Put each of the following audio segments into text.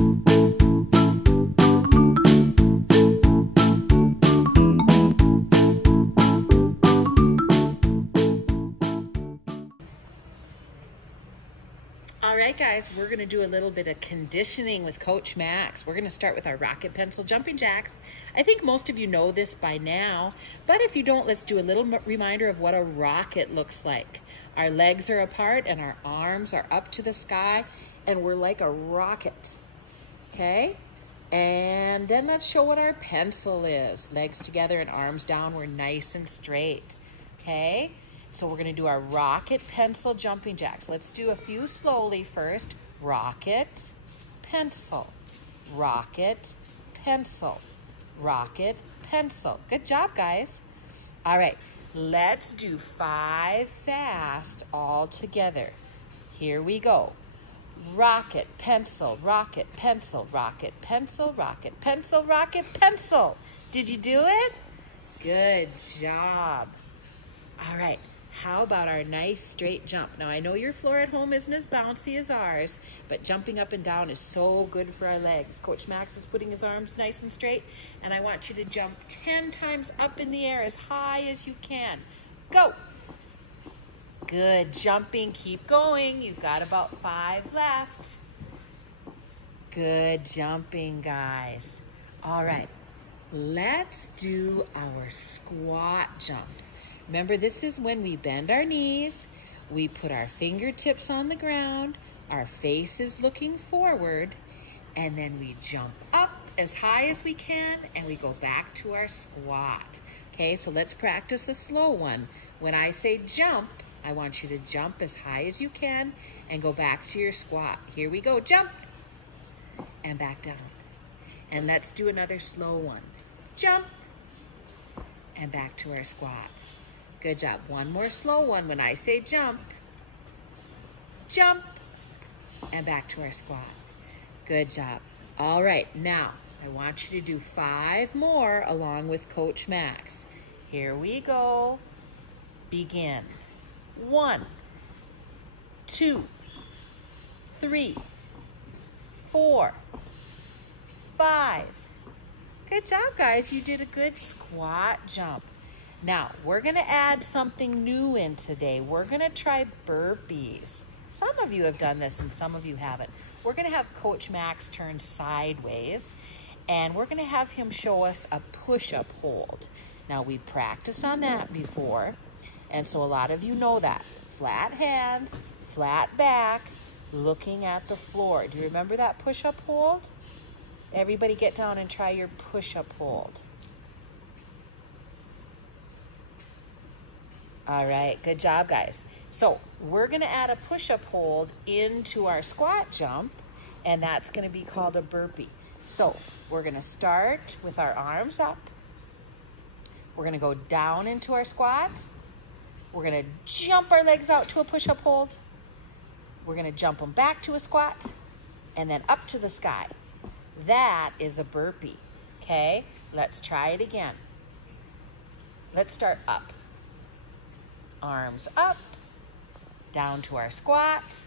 All right, guys, we're going to do a little bit of conditioning with Coach Max. We're going to start with our rocket pencil jumping jacks. I think most of you know this by now, but if you don't, let's do a little reminder of what a rocket looks like. Our legs are apart and our arms are up to the sky, and we're like a rocket, okay? And then let's show what our pencil is. Legs together and arms down, we're nice and straight, okay? So we're gonna do our rocket pencil jumping jacks. Let's do a few slowly first. Rocket, pencil, rocket, pencil, rocket, pencil. Good job, guys. All right, let's do 5 fast all together. Here we go. Rocket, pencil, rocket, pencil, rocket, pencil, rocket, pencil, rocket, pencil. Did you do it? Good job. All right. How about our nice straight jump? Now, I know your floor at home isn't as bouncy as ours, but jumping up and down is so good for our legs. Coach Max is putting his arms nice and straight, and I want you to jump 10 times up in the air as high as you can. Go! Good jumping. Keep going. You've got about 5 left. Good jumping, guys. All right, let's do our squat jump. Remember, this is when we bend our knees, we put our fingertips on the ground, our face is looking forward, and then we jump up as high as we can, and we go back to our squat. Okay, so let's practice a slow one. When I say jump, I want you to jump as high as you can and go back to your squat. Here we go, jump, and back down. And let's do another slow one. Jump, and back to our squat. Good job. One more slow one. When I say jump, jump, and back to our squat. Good job. All right, now I want you to do 5 more along with Coach Max. Here we go. Begin. 1, 2, 3, 4, 5. Good job, guys. You did a good squat jump. Now, we're gonna add something new in today. We're gonna try burpees. Some of you have done this and some of you haven't. We're gonna have Coach Max turn sideways, and we're gonna have him show us a push-up hold. Now, we've practiced on that before, and so a lot of you know that. Flat hands, flat back, looking at the floor. Do you remember that push-up hold? Everybody get down and try your push-up hold. All right, good job, guys. So we're gonna add a push-up hold into our squat jump, and that's gonna be called a burpee. So we're gonna start with our arms up. We're gonna go down into our squat. We're gonna jump our legs out to a push-up hold. We're gonna jump them back to a squat, and then up to the sky. That is a burpee, okay? Let's try it again. Let's start up. Arms up, down to our squat,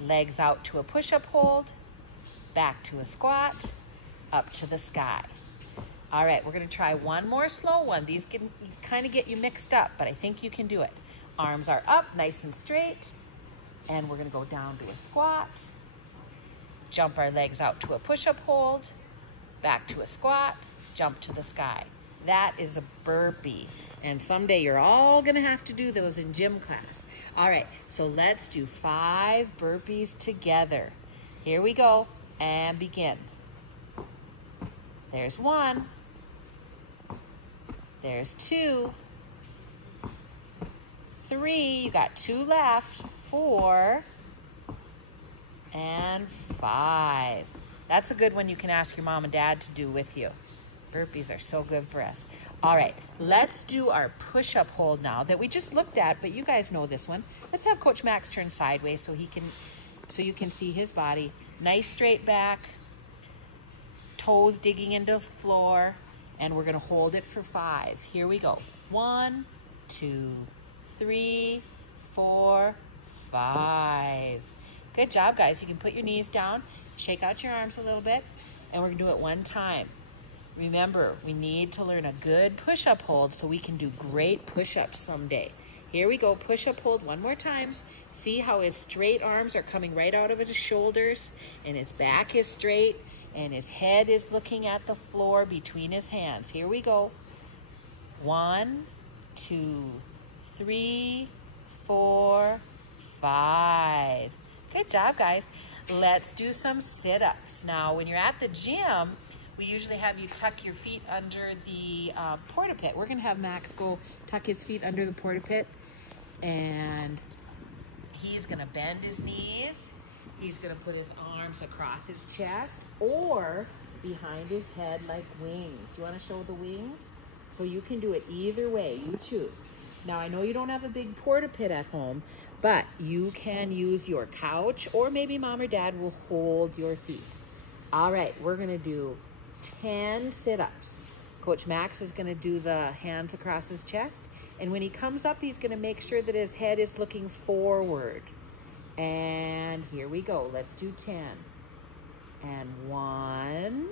legs out to a push-up hold, back to a squat, up to the sky. All right, we're gonna try one more slow one. These can kind of get you mixed up, but I think you can do it. Arms are up, nice and straight, and we're gonna go down to a squat, jump our legs out to a push-up hold, back to a squat, jump to the sky. That is a burpee. And someday you're all gonna have to do those in gym class. All right, so let's do 5 burpees together. Here we go, and begin. There's 1. There's 2. 3, you got 2 left. 4, and 5. That's a good one you can ask your mom and dad to do with you. Burpees are so good for us. All right, let's do our push-up hold now that we just looked at, but you guys know this one. Let's have Coach Max turn sideways so you can see his body. Nice straight back, toes digging into the floor, and we're gonna hold it for 5. Here we go. 1, 2, 3, 4, 5. Good job, guys. You can put your knees down, shake out your arms a little bit, and we're gonna do it one time. Remember, we need to learn a good push-up hold so we can do great push-ups someday. Here we go, push-up hold one more time. See how his straight arms are coming right out of his shoulders, and his back is straight, and his head is looking at the floor between his hands. Here we go. 1, 2, 3, 4, 5. Good job, guys. Let's do some sit-ups. Now, when you're at the gym, we usually have you tuck your feet under the porta pit. We're gonna have Max go tuck his feet under the porta pit, and he's gonna bend his knees. He's gonna put his arms across his chest or behind his head like wings. Do you wanna show the wings? So you can do it either way, you choose. Now, I know you don't have a big porta pit at home, but you can use your couch, or maybe mom or dad will hold your feet. All right, we're gonna do 10 sit-ups. Coach Max is gonna do the hands across his chest, and when he comes up, he's gonna make sure that his head is looking forward. And here we go, let's do 10. And 1,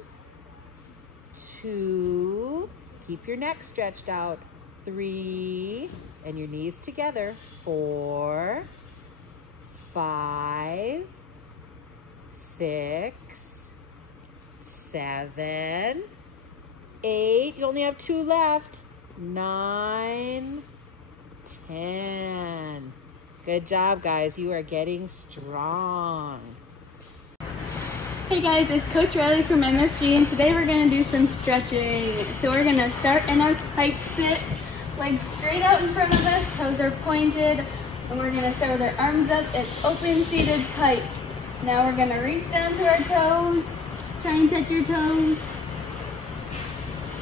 2, keep your neck stretched out, 3, and your knees together, 4, 5, 6, 7, 8, you only have 2 left, 9, 10. Good job, guys. You are getting strong. Hey guys, it's Coach Riley from MFG, and today we're going to do some stretching. So we're going to start in our pike sit, legs straight out in front of us, toes are pointed, and we're going to start with our arms up and open seated pike. Now we're going to reach down to our toes, try and touch your toes,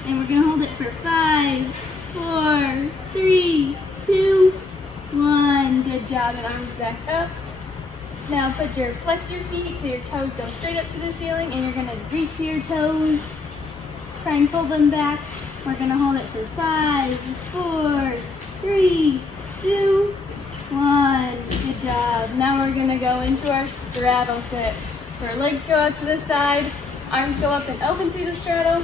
and we're going to hold it for 5, 4, 3, 2, 1. Good job, and arms back up. Now flex your feet so your toes go straight up to the ceiling, and you're gonna reach for your toes. Try and pull them back. We're gonna hold it for 5, 4, 3, 2, 1. Good job. Now we're gonna go into our straddle sit. So our legs go out to the side, arms go up and open seated straddle.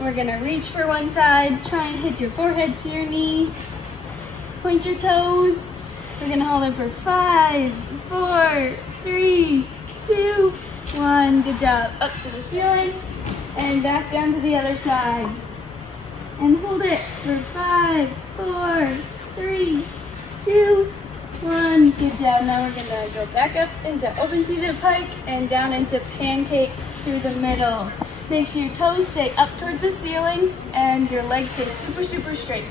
We're gonna reach for one side, try and hit your forehead to your knee. Point your toes. We're gonna hold it for 5, 4, 3, 2, 1. Good job. Up to the ceiling and back down to the other side. And hold it for 5, 4, 3, 2, 1. Good job. Now we're gonna go back up into open seated pike and down into pancake through the middle. Make sure your toes stay up towards the ceiling and your legs stay super, super straight.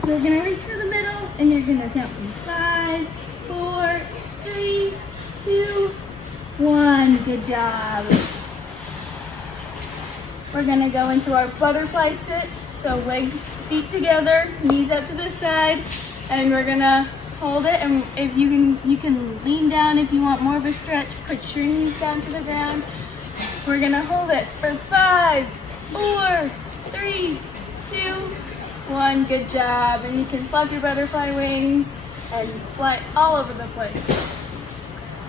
So we're gonna reach for the middle, and you're gonna count from 5, 4, 3, 2, 1. Good job. We're gonna go into our butterfly sit. So legs, feet together, knees out to the side, and we're gonna hold it. And if you can lean down if you want more of a stretch. Put your knees down to the ground. We're gonna hold it for 5, 4, 3, 2, 1. Good job. And you can flap your butterfly wings and fly all over the place.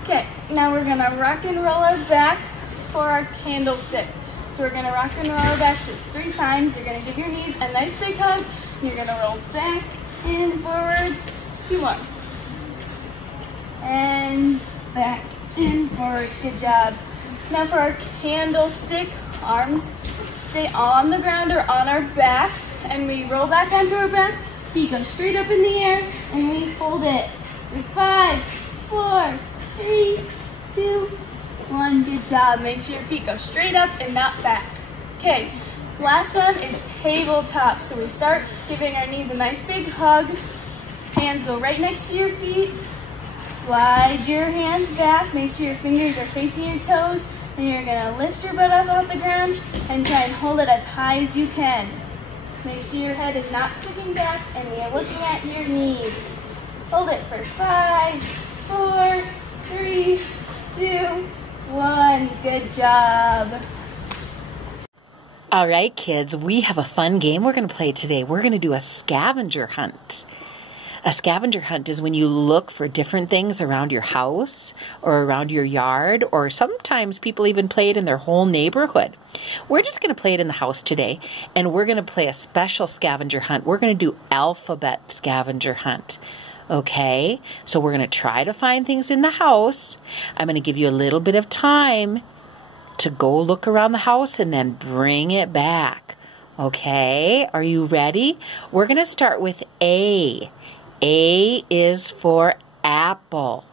Okay, now we're gonna rock and roll our backs for our candlestick. So we're gonna rock and roll our backs 3 times. You're gonna give your knees a nice big hug. You're gonna roll back and forwards. 2 more. And back and forwards. Good job. Now for our candlestick, arms stay on the ground or on our backs, and we roll back onto our back. Feet go straight up in the air, and we hold it for 5, 4, 3, 2, 1. Good job. Make sure your feet go straight up and not back. Okay, last one is tabletop. So we start giving our knees a nice big hug. Hands go right next to your feet. Slide your hands back. Make sure your fingers are facing your toes. And you're gonna lift your butt up off the ground and try and hold it as high as you can. Make sure your head is not sticking back and you're looking at your knees. Hold it for 5, 4, 3, 2, 1. Good job. All right, kids, we have a fun game we're going to play today. We're going to do a scavenger hunt. A scavenger hunt is when you look for different things around your house or around your yard, or sometimes people even play it in their whole neighborhood. We're just going to play it in the house today, and we're going to play a special scavenger hunt. We're going to do alphabet scavenger hunt. Okay, so we're going to try to find things in the house. I'm going to give you a little bit of time to go look around the house and then bring it back. Okay, are you ready? We're going to start with A. A is for apple.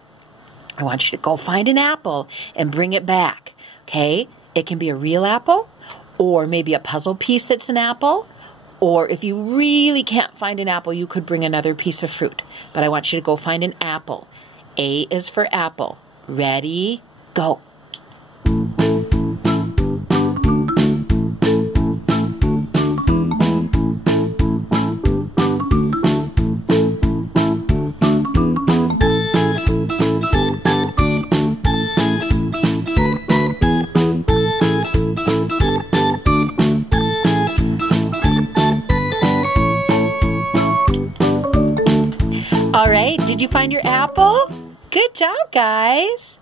I want you to go find an apple and bring it back. Okay, it can be a real apple, or maybe a puzzle piece that's an apple, or if you really can't find an apple, you could bring another piece of fruit. But I want you to go find an apple. A is for apple. Ready, go. All right, did you find your apple? Good job, guys.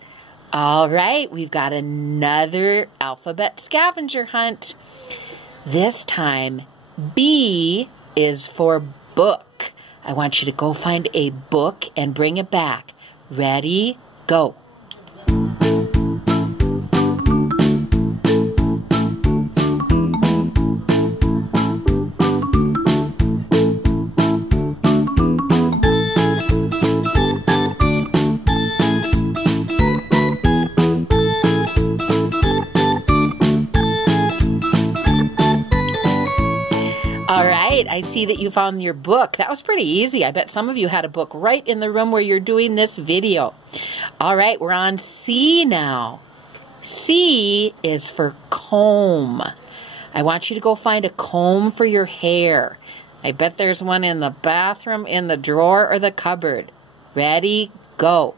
All right, we've got another alphabet scavenger hunt. This time, B is for book. I want you to go find a book and bring it back. Ready, go. All right, I see that you found your book. That was pretty easy. I bet some of you had a book right in the room where you're doing this video. All right, we're on C now. C is for comb. I want you to go find a comb for your hair. I bet there's one in the bathroom, in the drawer, or the cupboard. Ready, go.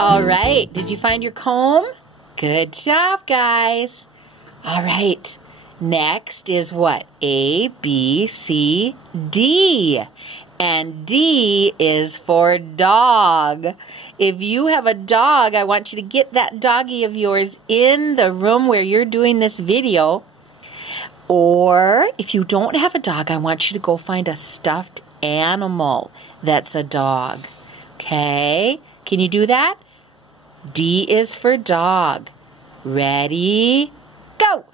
All right, did you find your comb? Good job, guys. All right, next is what? A, B, C, D. And D is for dog. If you have a dog, I want you to get that doggy of yours in the room where you're doing this video. Or if you don't have a dog, I want you to go find a stuffed animal that's a dog. Okay, can you do that? D is for dog. Ready, go.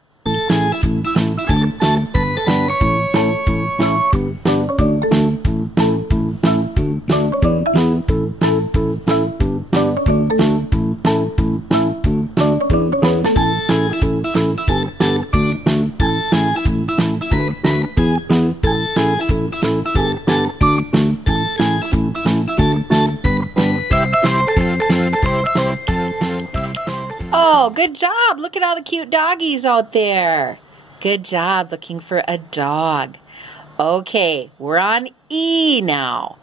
Oh, good job. Look at all the cute doggies out there. Good job looking for a dog. Okay, we're on E now.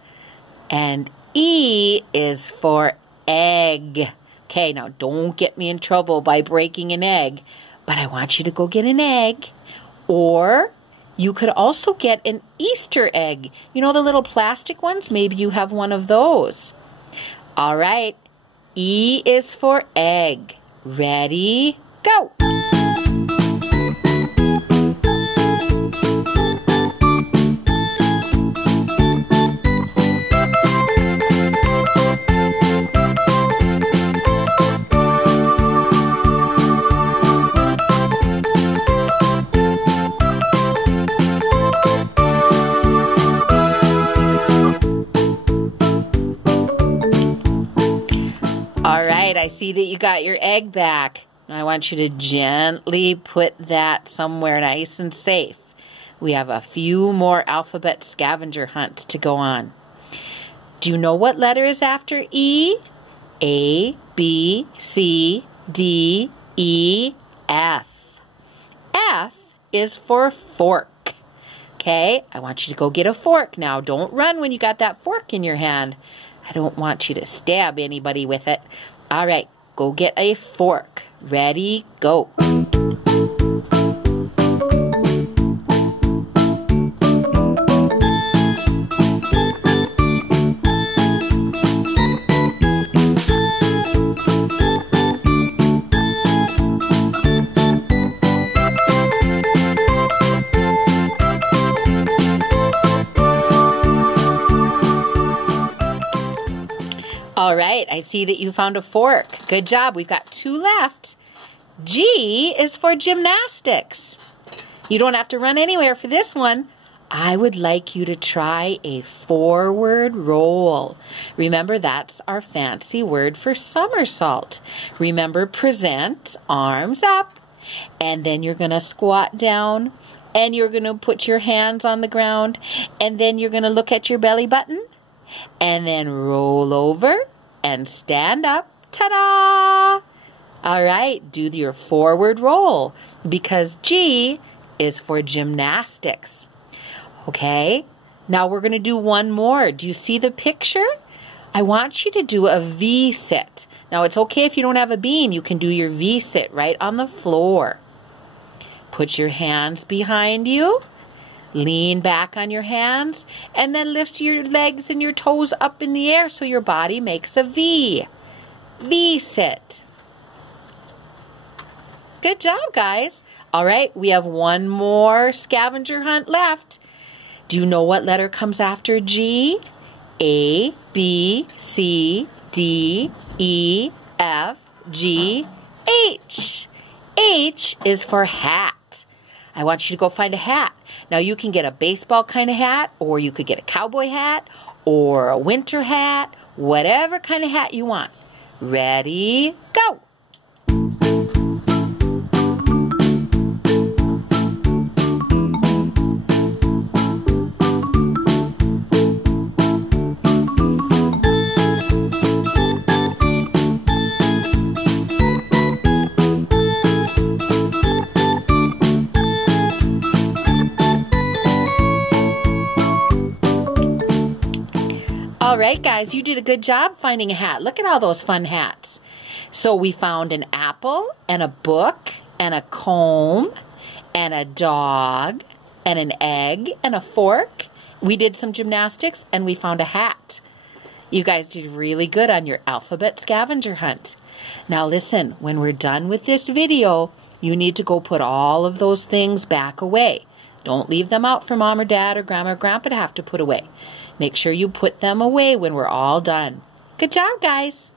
And E is for egg. Okay, now don't get me in trouble by breaking an egg, but I want you to go get an egg. Or you could also get an Easter egg. You know the little plastic ones? Maybe you have one of those. All right, E is for egg. Ready, go. All right, I see that you got your egg back. I want you to gently put that somewhere nice and safe. We have a few more alphabet scavenger hunts to go on. Do you know what letter is after E? A, B, C, D, E, F. F is for fork. Okay, I want you to go get a fork now. Don't run when you got that fork in your hand. I don't want you to stab anybody with it. All right, go get a fork. Ready, go. All right, I see that you found a fork. Good job. We've got 2 left. G is for gymnastics. You don't have to run anywhere for this one. I would like you to try a forward roll. Remember, that's our fancy word for somersault. Remember, present, arms up, and then you're going to squat down, and you're going to put your hands on the ground, and then you're going to look at your belly button, and then roll over and stand up. Ta-da! All right, do your forward roll because G is for gymnastics. Okay, now we're going to do one more. Do you see the picture? I want you to do a V-sit. Now, it's okay if you don't have a beam. You can do your V-sit right on the floor. Put your hands behind you. Lean back on your hands and then lift your legs and your toes up in the air so your body makes a V. V-sit. Good job, guys. All right, we have one more scavenger hunt left. Do you know what letter comes after G? A, B, C, D, E, F, G, H. H is for hat. I want you to go find a hat. Now you can get a baseball kind of hat, or you could get a cowboy hat, or a winter hat, whatever kind of hat you want. Ready, go! All right, guys, you did a good job finding a hat. Look at all those fun hats. So we found an apple and a book and a comb and a dog and an egg and a fork. We did some gymnastics and we found a hat. You guys did really good on your alphabet scavenger hunt. Now listen, when we're done with this video, you need to go put all of those things back away. Don't leave them out for mom or dad or grandma or grandpa to have to put away. Make sure you put them away when we're all done. Good job, guys.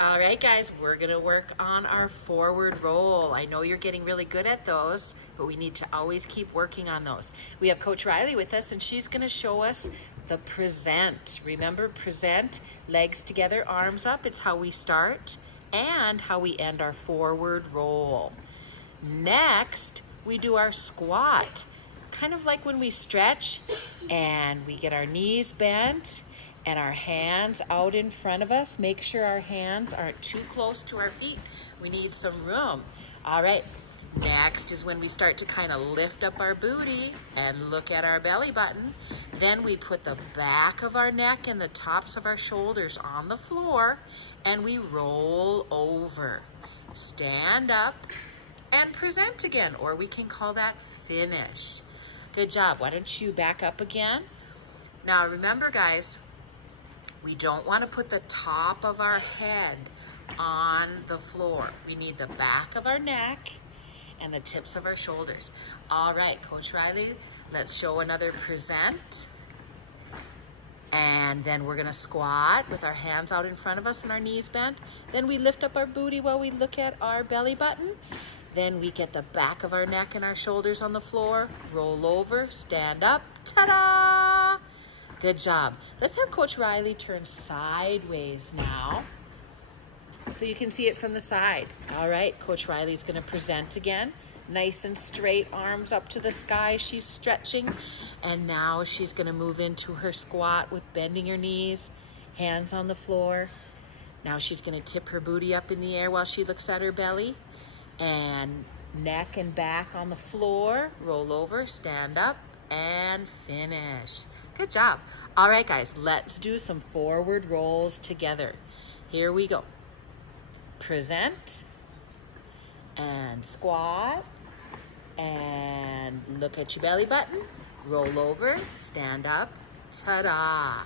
All right, guys, we're going to work on our forward roll. I know you're getting really good at those, but we need to always keep working on those. We have Coach Riley with us, and she's going to show us the present. Remember, present, legs together, arms up. It's how we start and how we end our forward roll. Next, we do our squat. Kind of like when we stretch and we get our knees bent and our hands out in front of us. Make sure our hands aren't too close to our feet. We need some room. All right, next is when we start to kind of lift up our booty and look at our belly button. Then we put the back of our neck and the tops of our shoulders on the floor and we roll over. Stand up and present again, or we can call that finish. Good job. Why don't you back up again? Now remember, guys, we don't want to put the top of our head on the floor. We need the back of our neck and the tips of our shoulders. All right, Coach Riley, let's show another present. And then we're going to squat with our hands out in front of us and our knees bent. Then we lift up our booty while we look at our belly button. Then we get the back of our neck and our shoulders on the floor, roll over, stand up, ta-da! Good job. Let's have Coach Riley turn sideways now so you can see it from the side. All right, Coach Riley's gonna present again. Nice and straight, arms up to the sky. She's stretching. And now she's gonna move into her squat with bending her knees hands on the floor. Now she's gonna tip her booty up in the air while she looks at her belly. And neck and back on the floor, roll over, stand up, and finish. Good job. All right, guys, let's do some forward rolls together. Here we go. Present, and squat, and look at your belly button, roll over, stand up, ta-da.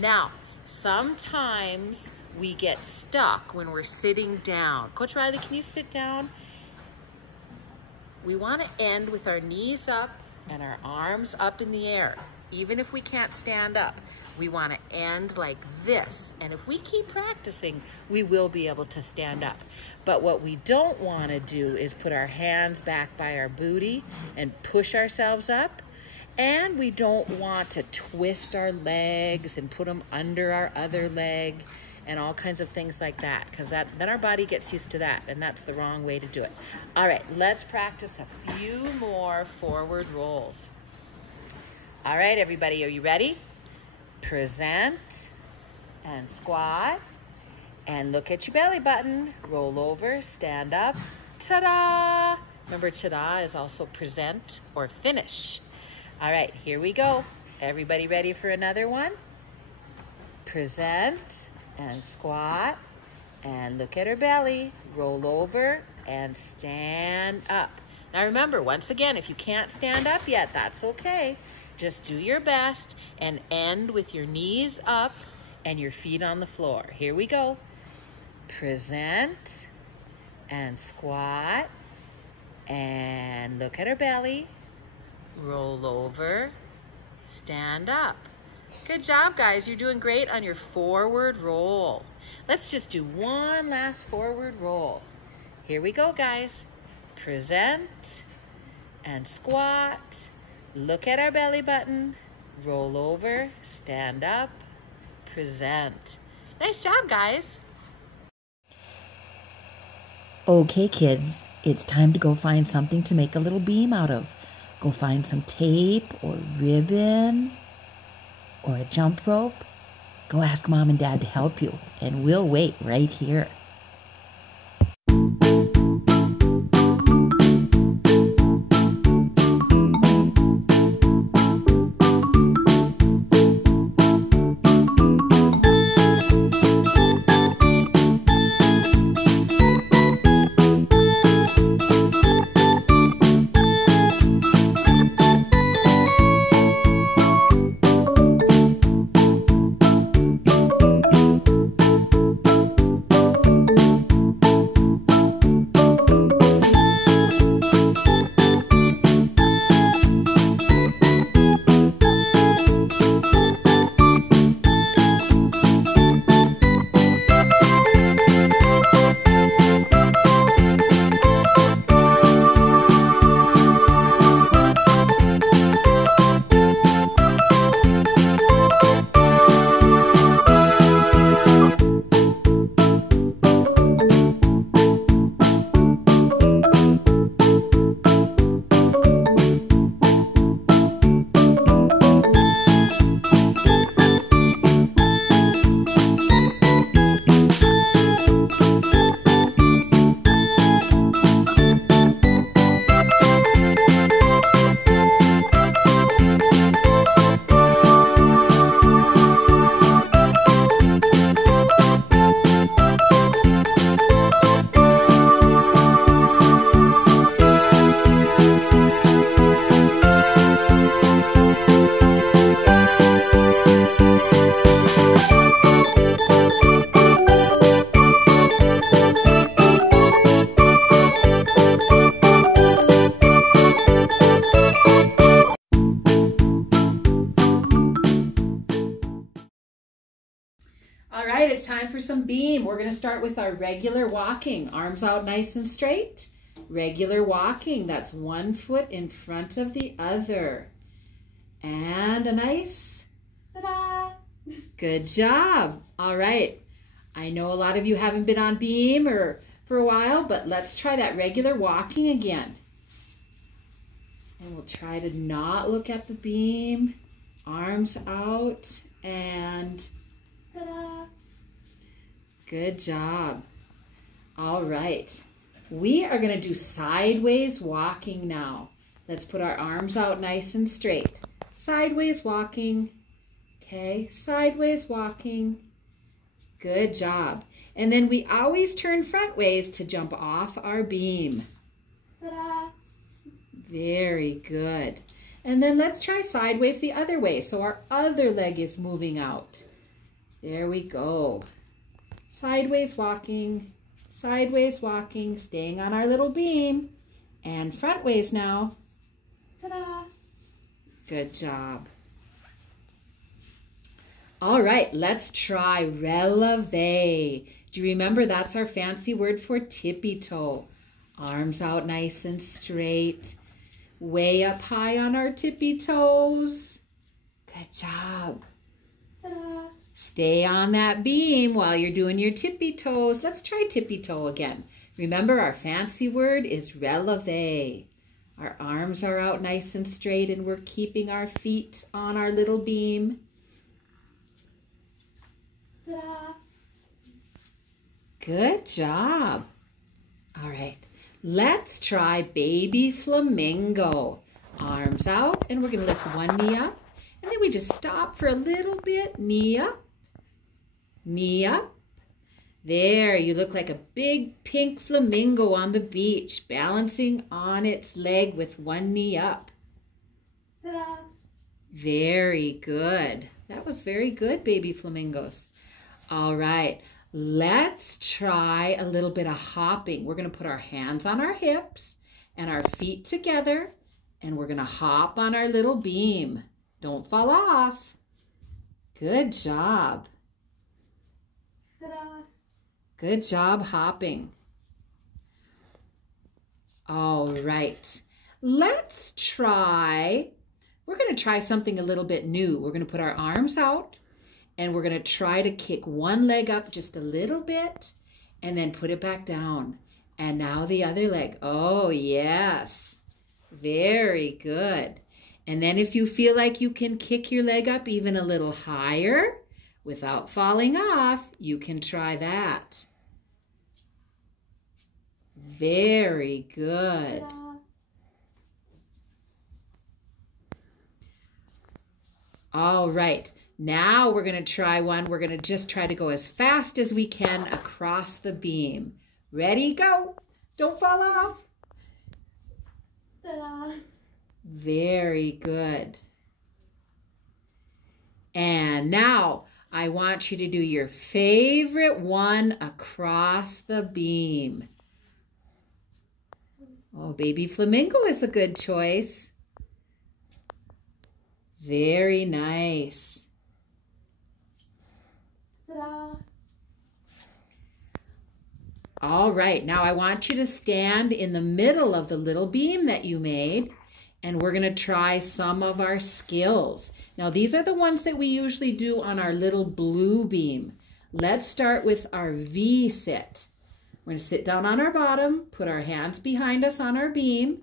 Now, sometimes we get stuck when we're sitting down. Coach Riley, can you sit down? We want to end with our knees up and our arms up in the air. Even if we can't stand up, we want to end like this. And if we keep practicing, we will be able to stand up. But what we don't want to do is put our hands back by our booty and push ourselves up. And we don't want to twist our legs and put them under our other leg and all kinds of things like that, because then our body gets used to that, and that's the wrong way to do it. All right, let's practice a few more forward rolls. All right, everybody, are you ready? Present and squat, and look at your belly button. Roll over, stand up, ta-da! Remember, ta-da is also present or finish. All right, here we go. Everybody ready for another one? Present and squat, and look at her belly. Roll over and stand up. Now remember, once again, if you can't stand up yet, that's okay. Just do your best and end with your knees up and your feet on the floor. Here we go. Present and squat, and look at her belly. Roll over, stand up. Good job, guys. You're doing great on your forward roll. Let's just do one last forward roll. Here we go, guys. Present and squat. Look at our belly button. Roll over, stand up, present. Nice job, guys. Okay, kids, it's time to go find something to make a little beam out of. Go find some tape or ribbon or a jump rope. Go ask Mom and Dad to help you, and we'll wait right here. All right, it's time for some beam. We're going to start with our regular walking. Arms out nice and straight. Regular walking. That's one foot in front of the other. And a nice, ta-da! Good job. All right. I know a lot of you haven't been on beam or for a while, but let's try that regular walking again. And we'll try to not look at the beam. Arms out and Ta-da! Good job. All right. We are going to do sideways walking now. Let's put our arms out nice and straight. Sideways walking. Okay, sideways walking. Good job. And then we always turn front ways to jump off our beam. Ta-da! Very good. And then let's try sideways the other way. So our other leg is moving out. There we go. Sideways walking, staying on our little beam. And front ways now. Ta-da! Good job. All right, let's try releve. Do you remember that's our fancy word for tippy toe? Arms out nice and straight. Way up high on our tippy toes. Good job. Ta-da! Stay on that beam while you're doing your tippy toes. Let's try tippy toe again. Remember, our fancy word is releve. Our arms are out nice and straight and we're keeping our feet on our little beam. Ta-da! Good job. All right, let's try baby flamingo. Arms out, and we're going to lift one knee up. And then we just stop for a little bit. Knee up, knee up. There, you look like a big pink flamingo on the beach, balancing on its leg with one knee up. Ta-da! Very good. That was very good, baby flamingos. All right, let's try a little bit of hopping. We're going to put our hands on our hips and our feet together, and we're going to hop on our little beam. Don't fall off. Good job. Ta-da! Good job hopping. All right, let's try, we're going to try something a little bit new. We're going to put our arms out and we're going to try to kick one leg up just a little bit and then put it back down. And now the other leg. Oh, yes. Very good. And then if you feel like you can kick your leg up even a little higher without falling off, you can try that. Very good. Ta-da! All right, now we're going to try one. We're going to just try to go as fast as we can across the beam. Ready, go. Don't fall off. Ta-da! Very good. And now I want you to do your favorite one across the beam. Oh, baby flamingo is a good choice. Very nice. Ta-da! All right, now I want you to stand in the middle of the little beam that you made, and we're going to try some of our skills. Now, these are the ones that we usually do on our little blue beam. Let's start with our V sit. We're going to sit down on our bottom, put our hands behind us on our beam,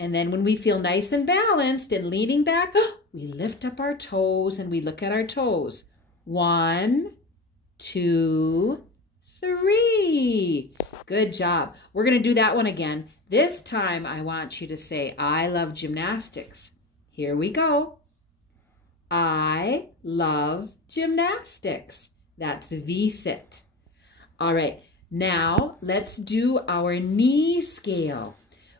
and then when we feel nice and balanced and leaning back, we lift up our toes and we look at our toes. 1, 2, 3. Good job. We're going to do that one again. This time I want you to say, I love gymnastics. Here we go. I love gymnastics. That's the V sit. All right, now let's do our knee scale.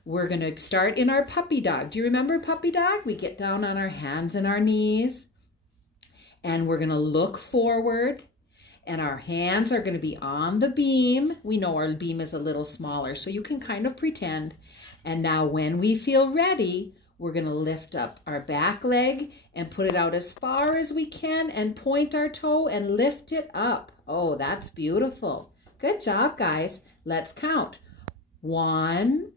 We're going to start in our puppy dog. Do you remember puppy dog? We get down on our hands and our knees, and we're going to look forward, and our hands are going to be on the beam. We know our beam is a little smaller, so you can kind of pretend. And now when we feel ready, we're going to lift up our back leg and put it out as far as we can and point our toe and lift it up. Oh, that's beautiful. Good job, guys. Let's count. 1,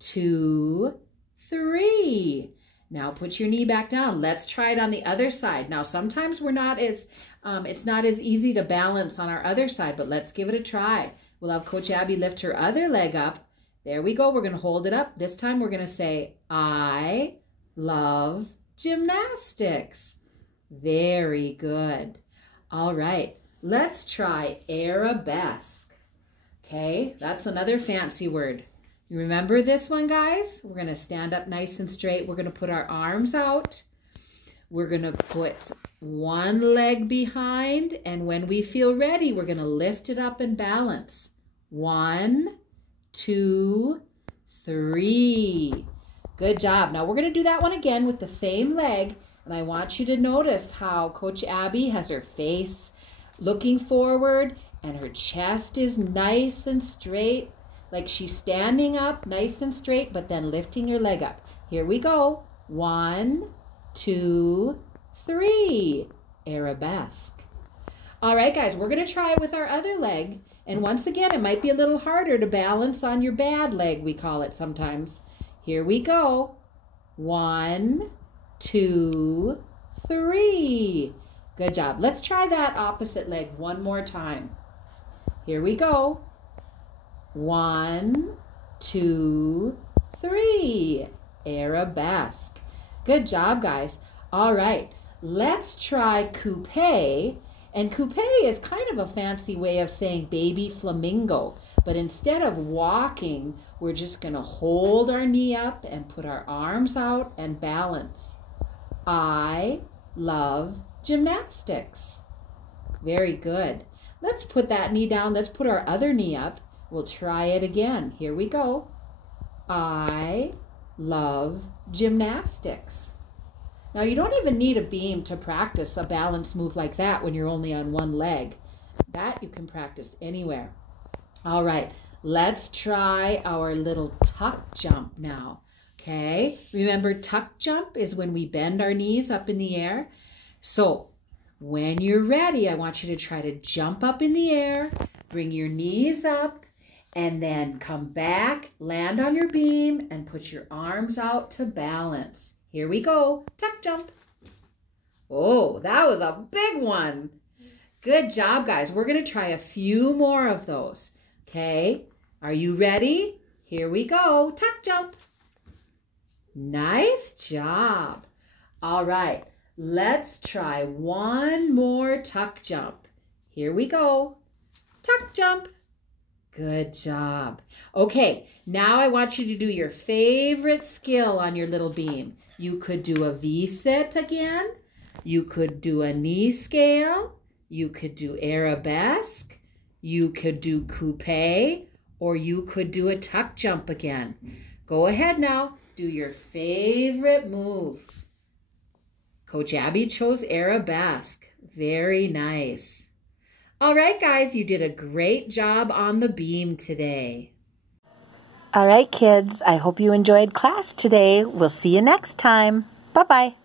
2, 3. Now put your knee back down. Let's try it on the other side. Now sometimes we're not as, it's not as easy to balance on our other side, but let's give it a try. We'll have Coach Abby lift her other leg up. There we go. We're going to hold it up. This time we're going to say, I love gymnastics. Very good. All right. let's try arabesque. Okay, that's another fancy word. You remember this one, guys? We're going to stand up nice and straight. We're going to put our arms out. We're going to put one leg behind, and when we feel ready, we're going to lift it up and balance. 1, 2, 3. Good job. Now we're going to do that one again with the same leg, and I want you to notice how Coach Abby has her face looking forward and her chest is nice and straight, like she's standing up nice and straight, but then lifting your leg up. Here we go. 1, 2, 3. Arabesque. All right, guys, we're going to try it with our other leg. And once again, it might be a little harder to balance on your bad leg, we call it sometimes. Here we go. 1, 2, 3. Good job. Let's try that opposite leg one more time. Here we go. 1, 2, 3. Arabesque. Good job, guys. All right, let's try coupe. And coupe is kind of a fancy way of saying baby flamingo. But instead of walking, we're just going to hold our knee up and put our arms out and balance. I love gymnastics. Very good. Let's put that knee down. Let's put our other knee up. We'll try it again. Here we go. I love gymnastics. Now, you don't even need a beam to practice a balance move like that when you're only on one leg. That you can practice anywhere. All right, let's try our little tuck jump now. Okay, remember tuck jump is when we bend our knees up in the air. So when you're ready, I want you to try to jump up in the air, bring your knees up, and then come back, land on your beam, and put your arms out to balance. Here we go. Tuck jump. Oh, that was a big one. Good job, guys. We're going to try a few more of those. Okay. Are you ready? Here we go. Tuck jump. Nice job. All right. Let's try one more tuck jump. Here we go. Tuck jump. Good job. Okay, now I want you to do your favorite skill on your little beam. You could do a V-sit again. You could do a knee scale. You could do arabesque. You could do coupe. Or you could do a tuck jump again. Go ahead now. Do your favorite move. Coach Abby chose arabesque. Very nice. All right, guys, you did a great job on the beam today. All right, kids, I hope you enjoyed class today. We'll see you next time. Bye-bye.